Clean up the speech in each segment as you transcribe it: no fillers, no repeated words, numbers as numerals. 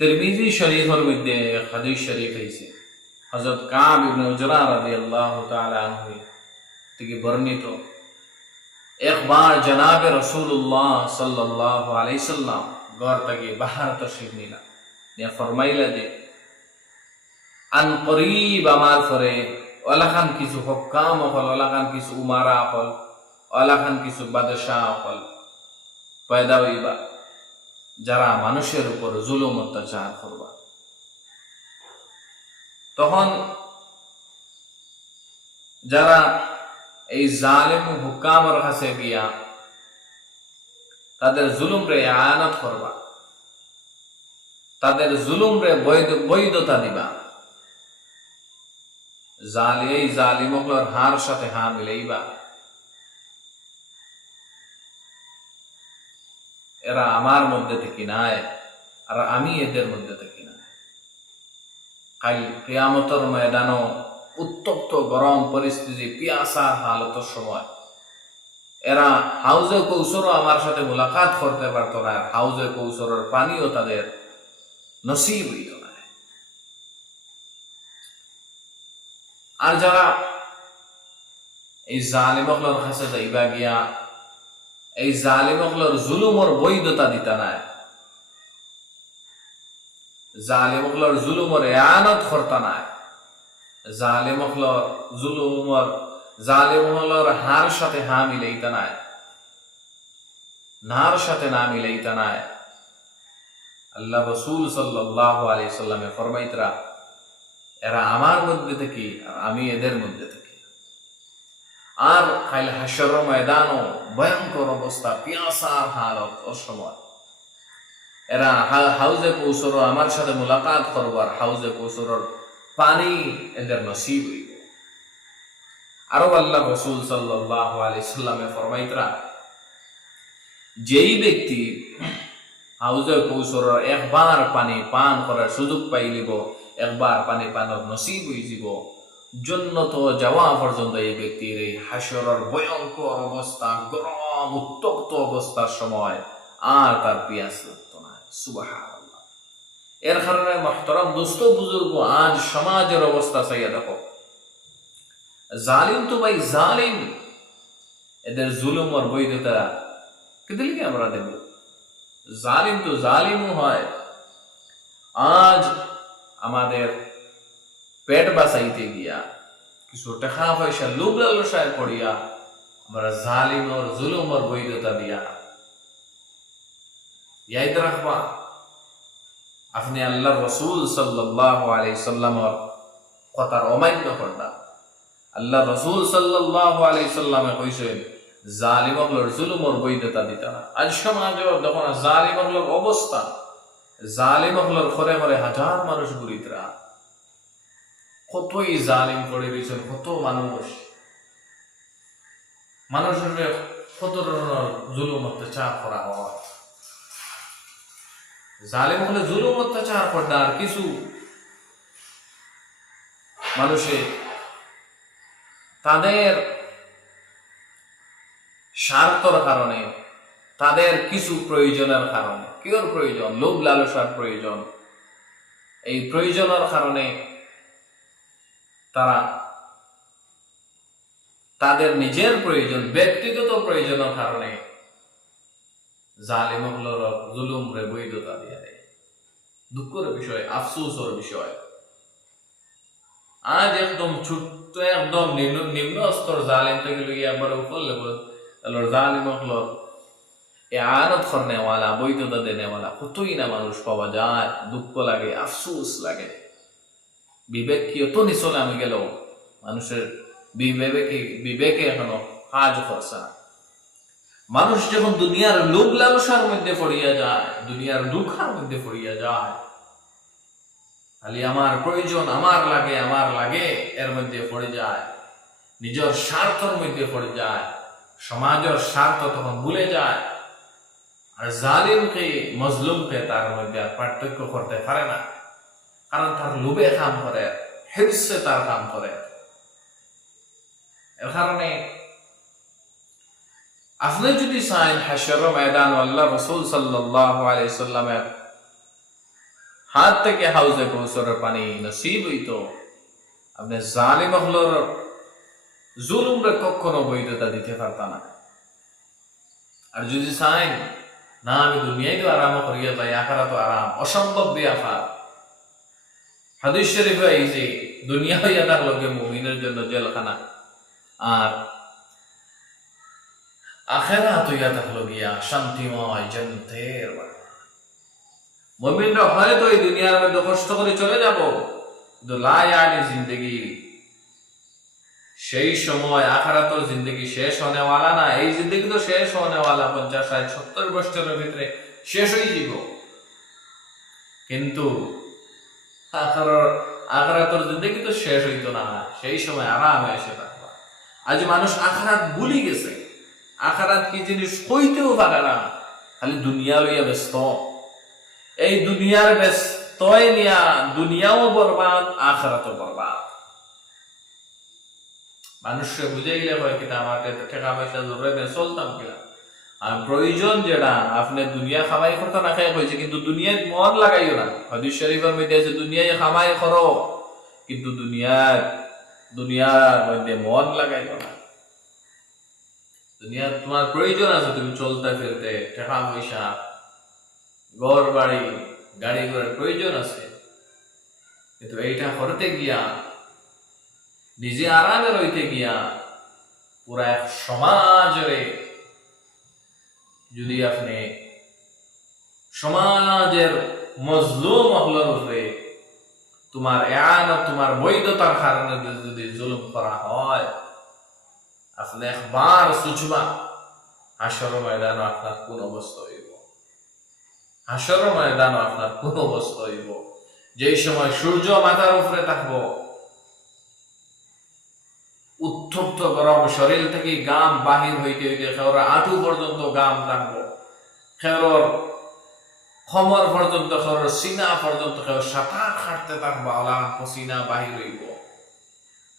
তিরমিজি শরীফের মধ্যে হাদিস শরীফ হয়েছে হযরত কাব ইবনে উজরা রাদিয়াল্লাহু তাআলা আনহু থেকে বর্ণিত। একবার জনাবে রাসূলুল্লাহ সাল্লাল্লাহু আলাইহি সাল্লাম ঘর থেকে বাহার তশরিফ নিলা নিয়ে ফরমাইলা যে আন করিব আমার পরে ওলাখান কিছু হকাম হল, ওলাখান কিছু উমারা হল, ওলাখান কিছু বাদশাহ হল পয়দা হইবা যারা মানুষের উপর জুলুম অত্যাচার করবা। তখন যারা এই জালেম হুকামের কাছে গিয়া তাদের জুলুম রে আয়ানত করবা, তাদের জুলুম রে বৈধতা দিবা, এই জালিমগুলোর হার সাথে হা মিলাইবা, এরা আমার মধ্যে থেকে নাই আর আমি এদের মধ্যে থেকে না। কাল কিয়ামতের ময়দানও উত্তপ্ত গরম পরিস্থিতি পিয়াসার হালতের সময় এরা হাউজে কৌসরও আমার সাথে মুলাকাত করতে পারত না, হাউজে কৌসরের পানিও তাদের নসিব হইত না। আর যারা এই জালিমগুলোর কাছে যাইবা গিয়া এই জালিমগুলোর জুলুমের বৈধতা দিতা নাই, জালিমগুলোর জুলুমের এয়ানত করতা নাই, জালিমগুলোর হার সাথে হা মিলাইতা নাই, নার সাথে না মিলাইতা নাই। আল্লাহ রাসূল সাল্লাল্লাহু আলাইহি সাল্লামে ফরমাইতরা এরা আমার মধ্যে থেকে আর আমি এদের মধ্যে থেকে। আর কাল হাশর ময়দানও ভয়ঙ্কর অবস্থা, পিয়াসার হালত ও সময় এরা হাউজে কৌসর আমার সাথে মুলাকাত করবার, হাউজে কৌসরের পানি এদের নসিব হইব। আরো আল্লাহ রাসূল সাল্লাল্লাহু আলাইহি সাল্লামে ফরমাইতরা যেই ব্যক্তি হাউজে কৌসরের একবার পানি পান করার সুযোগ পাইলিব, একবার পানি পানের নসিব হইব, জান্নাত যাওয়া পর্যন্ত এই ব্যক্তির এই হাশরের ভয়ঙ্কর অবস্থা, গরম উত্তপ্ত অবস্থার সময় আর তার পিয়াস লাগতো না। সুবহানাল্লাহ। এর কারণে মুহতারাম দোস্ত বুজুর্গ, আজ সমাজের অবস্থা চাইয়া দেখো, জালিম তো ভাই জালিম, এদের জুলুমের বৈধতা কেদিকে আমরা দেব? জালিম তো জালিমও হয়। আজ আমাদের পেট বাঁচাইতে গিয়া কিছু টাকা পয়সা লোভ লালসায় পড়িয়া আমরা জালিমর জুলুমর বৈধতা দিয়া ইয়াদ রাখবা আপনি আল্লাহ রাসূল সাল্লাল্লাহু আলাইহি সাল্লামের কথার অমান্য করবা। আল্লাহ রাসূল সাল্লাল্লাহু আলাইহি সাল্লামে কইছেন জালিমগুলোর জুলুমর বৈধতা দিতা না। আজ সমাজে যখন জালিমগুলোর অবস্থা, জালিমগুলোর ঘরে ঘরে হাজার মানুষ ঘুরিতরা, কতই জালিম করে দিয়েছেন, কত মানুষের কত ধরনের জুলুম অত্যাচার করা হয়। জালিম হলে জুলুম অত্যাচার করতে আর কিছু মানুষে তাদের স্বার্থর কারণে, তাদের কিছু প্রয়োজনের কারণে, কিওর প্রয়োজন? লোভ লালসার প্রয়োজন। এই প্রয়োজনের কারণে তারা তাদের নিজের প্রয়োজন, ব্যক্তিগত প্রয়োজনের কারণে জালিমগুলোর জুলুম রে বৈধতা দিয়ে দেয়। দুঃখের বিষয়, আফসোসের বিষয়। আজ একদম ছোট্ট, একদম নিম্ন স্তর জালিম থেকে লইয়া একবার উপর লেভেল জালিমগুলোর আনত করনেওয়ালা, বৈধতা দেনেওয়ালা কতই না মানুষ পাওয়া যায়। দুঃখ লাগে, আফসোস লাগে। বিবেক কি অত নিচলে আমি গেল, মানুষের বিবেকে এখনো কাজ করছে না। মানুষ যখন দুনিয়ার লোভ লালসার মধ্যে পড়িয়া যায়, দুনিয়ার দুঃখার মধ্যে পড়িয়া যায়, খালি আমার প্রয়োজন, আমার লাগে এর মধ্যে পড়ে যায়, নিজের স্বার্থের মধ্যে পড়ে যায়, সমাজের স্বার্থ তখন ভুলে যায়। আর জালিমকে মজলুমকে তার মধ্যে আর পার্থক্য করতে পারে না, কারণ তার লোভে কাম করে, হিরসে তার কাম করে। এর কারণে আপনি যদি চান হাশর ময়দান আল্লাহ রাসূল সাল্লাল্লাহু আলাইহি সাল্লামের হাত থেকে হাউজে কৌসরের পানি নসিব হইতো, আপনি জালিম হলোর জুলুমরে কখনো বৈধতা দিতে পারত না। আর যদি চাইন না আমি দুনিয়ায় তো আরাম করিয়া যাই, আখারা তো আরাম, অসম্ভব বেআফার। হাদিস শরীফে আইছে দুনিয়া হইয়া থাকলো গে মুমিনের জন্য জেলখানা, আর আখিরাত হইয়া থাকলো গিয়া শান্তিময় জান্নাতের বাড়ি। মুমিনরা হয়তো এই দুনিয়ার মধ্যে কষ্ট করে চলে যাব, কিন্তু লা ইয়ানি জিন্দেগি, সেই সময় আখিরাতের জিন্দেগি শেষ হনে ওয়ালা না। এই জিন্দেগি তো শেষ হনে ওয়ালা 50, 60, 70 বছরের ভিতরে শেষ হয়ে যাব, কিন্তু আখিরাতের জিন্দেগি তো শেষ হইতো না, সেই সময় আরামে এসে থাকবা। আজ মানুষ আখিরাত ভুলি গেছে, আখিরাত কি জিনিস কইতেও পারে না, খালি দুনিয়া লইয়া ব্যস্ত। এই দুনিয়ার ব্যস্তয় নিয়া দুনিয়াও বরবাদ, আখিরাতও বরবাদ। মানুষকে বুঝাইলে হয় কিনা আমার টাকা পয়সা জরুরি চলতাম কিনা, আর প্রয়োজন যেটা আপনি দুনিয়া খামাই করতে না খাই হয়েছে, কিন্তু দুনিয়ায় মন লাগাইও না। হাদিস শরীফের মধ্যে আছে দুনিয়ায় খামাই করো, কিন্তু দুনিয়ার মধ্যে মন লাগাইও না। দুনিয়া তোমার প্রয়োজন আছে, তুমি চলতে ফিরতে টাকা পয়সা, ঘর বাড়ি, গাড়ি ঘোড়ার প্রয়োজন আছে, কিন্তু এইটা করতে গিয়া, নিজে আরামে রইতে গিয়া পুরা এক সমাজের যদি আপনি সমাজের মজলুম হলোর উপরে তোমার এয়ানত, তোমার বৈধতার কারণে যদি জুলুম করা হয়, আপনি একবার সুচবা হাসর ময়দানও আপনার কোন অবস্থা হইব, হাসর ময়দানও আপনার কোন অবস্থা হইব। যেই সময় সূর্য মাথার উপরে থাকবো, উত্তপ্ত গরম শরীর থেকে গাম বাহির হইতে হইতে খেওরা আঁটু পর্যন্ত গাম থাকবো, খেওর খমর পর্যন্ত, খেওর সিনা পর্যন্ত খেওর সাঁতার কাটতে থাকবো, আলাম পসিনা বাহির হইব।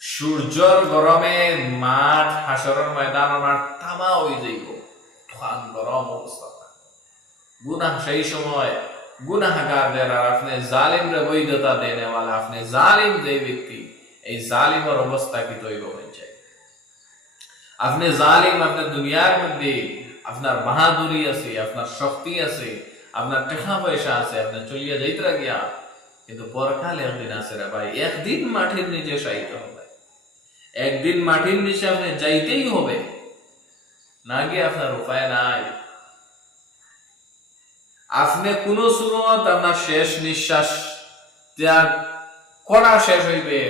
সূর্যর গরমে মাঠ, হাসরের ময়দান মাঠ তামা হয়ে যাইব, তখন গরম অবস্থা থাকবে। গুনাহ সেই সময় গুনাহগারদের, আর আপনি জালিমরে বৈধতা দেনেওয়ালা, আপনি জালিম যে ব্যক্তি, এই জালিমের অবস্থা কি তৈরি হয়েছে? আপনি জালিম, আপনার দুনিয়ার মধ্যে আপনার বাহাদুরি আছে, আপনার শক্তি আছে, আপনার টাকা পয়সা আছে, আপনার চলিয়া যাইতে গিয়া, কিন্তু পরকাল একদিন আছে রে ভাই, একদিন মাটির নিচে সাইতে হবে, একদিন মাটির নিচে আপনি যাইতেই হবে, না গিয়ে আপনার উপায় নাই। আপনি কোন সুরত আপনার শেষ নিঃশ্বাস ত্যাগ করা শেষ হইবে,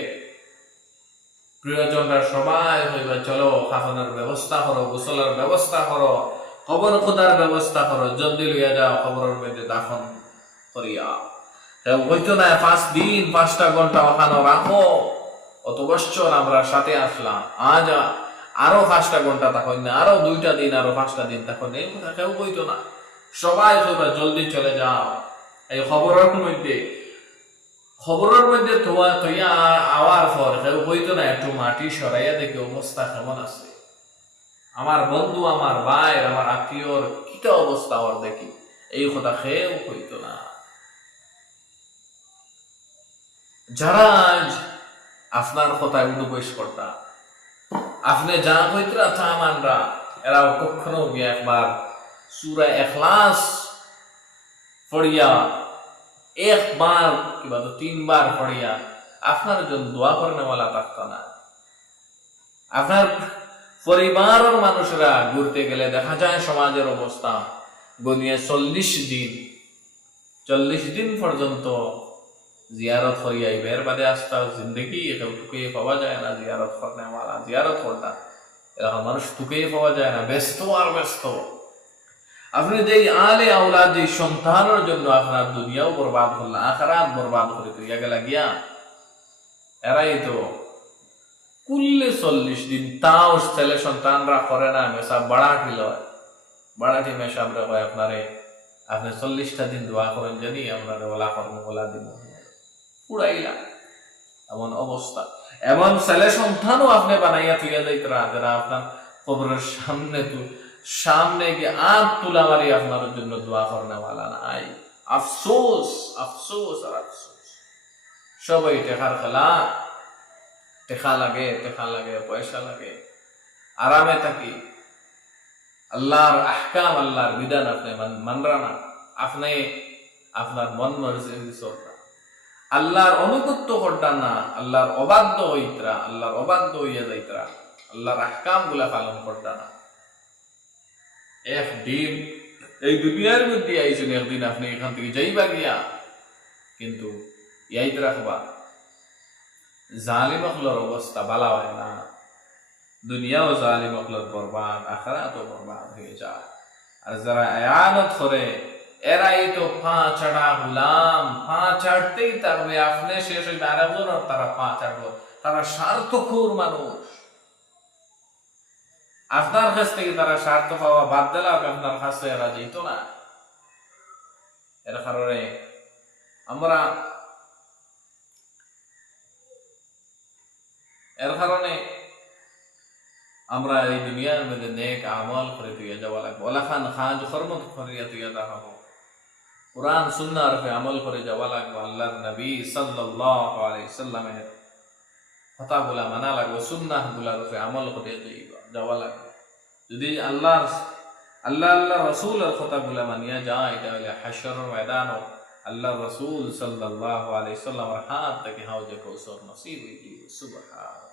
প্রিয়জনরা সবাই হইবে চলো খাফনের ব্যবস্থা করো, গোসলের ব্যবস্থা করো, কবর খোদার ব্যবস্থা করো, জলদি লইয়া যাও কবরের মধ্যে দাফন করিয়া। হইতো না 5 দিন 5টা ঘন্টা ওখানে রাখো, অত বছর আমরা সাথে আসলাম, আজ আরো 5টা ঘন্টা থাকুন না, আরো 2টা দিন, আরো 5টা দিন থাকুন, এই কথা কেউ হইতো না। সবাই হইবে জলদি চলে যাও। এই খবরের মধ্যে থইয়া আওয়ার পর কেউ হইতো না একটু মাটি সরাইয়া দেখে অবস্থা কেমন আছে, আমার বন্ধু, আমার ভাই, আমার আত্মীয়র কিটা অবস্থা ওর দেখি, এই কথা কেউ হইতো না। যারা আপনার কথায় উদ্বেশ করতা, আপনি যা হইতরা তা মানরা, এরাও কখনো গিয়ে একবার সূরা ইখলাস পড়িয়া, একবার কিংবা 3 বার পড়িয়া আপনার জন্য দোয়া করেনেওয়ালা থাকত না। আপনার পরিবারের মানুষরা ঘুরতে গেলে দেখা যায় সমাজের অবস্থা গনিয়ে 40 দিন পর্যন্ত জিয়ারত করিয়া এর বাদে আসতা জিন্দগি টুকে পাওয়া যায় না, জিয়ারত করেনেওয়ালা, জিয়ারত করতা এরকম মানুষ টুকে পাওয়া যায় না, ব্যস্ত আর ব্যস্ত। আপনি যে আলে আওলাদ, যে সন্তানের জন্য আপনার দুনিয়াও বরবাদ হল, আখিরাত বরবাদ করে তুই গেলা গিয়া, এরাই তো কুল্লে 40 দিন, তাও ছেলে সন্তানরা করে না, মেসাব বাড়াটি লয়, বাড়াটি মেসাবরা হয় আপনারে, আপনি 40টা দিন দোয়া করেন জানি আপনারে ওলা কর্ম ওলা দিন পুরাইলা, এমন অবস্থা। এমন ছেলে সন্তানও আপনি বানাইয়া তুইয়া যাইতরা, যারা আপনার কবরের সামনে গিয়ে আগ তুলা মারি আপনার জন্য দোয়া করেনেওয়ালা নাই। আফসোস, আফসোস আর আফসোস। সবাই টেকার খেলা, টেকা লাগে, পয়সা লাগে, আরামে থাকি। আল্লাহর আহকাম, আল্লাহর বিধান আপনি মানরা না, আপনি আপনার মন মর্জি চলতা, আল্লাহর অনুগত্য করতাম না, আল্লাহর অবাধ্য হইতরা, আল্লাহর অবাধ্য হইয়া যাইতরা, আল্লাহর আহকাম গুলা পালন করতাম না। একদিন এই দুনিয়ার মধ্যে আইছেন, একদিন আপনি এখান থেকে যাইবা গিয়া, কিন্তু ইয়াইত রাখবা জালিম অখলর অবস্থা বালা হয় না। দুনিয়াও জালিম অখলর বরবাদ, আখিরাতও বরবাদ হয়ে যায়। আর যারা আয়ানত করে এরাই তো পা চড়া গুলাম, পা চাড়তেই থাকবে, আপনি শেষ হইবে আরেকজন তারা পা চাড়বো। তারা স্বার্থখোর মানুষ। আপনার কাছ থেকে তারা স্বার্থ পাওয়া বাদ দিলেও আপনার কাছে এরা যেত না। এর কারণে আমরা এই দুনিয়ার মধ্যে নেক আমল করে তুই যাওয়া লাগবে। ওলা খান খান খরমত করিয়া তুই দেখাবো, কোরআন সুন্নাহর উপরে আমল করে যাওয়া লাগবে। আল্লাহর নবী সাল্লাল্লাহু আলাইহি সাল্লামের কথাগুলা মানা লাগবে, সুন্নাহগুলার উপরে আমল করে যাওয়া লাগবে। যদি আল্লাহ রাসূলের কথাগুলা মানিয়া যায়, তাহলে হাশরের ময়দানে আল্লাহ রাসূল সাল্লাল্লাহু আলাইহি সাল্লামের হাত থেকে হাউজে কাউসার নসিব হইবে। সুবহান।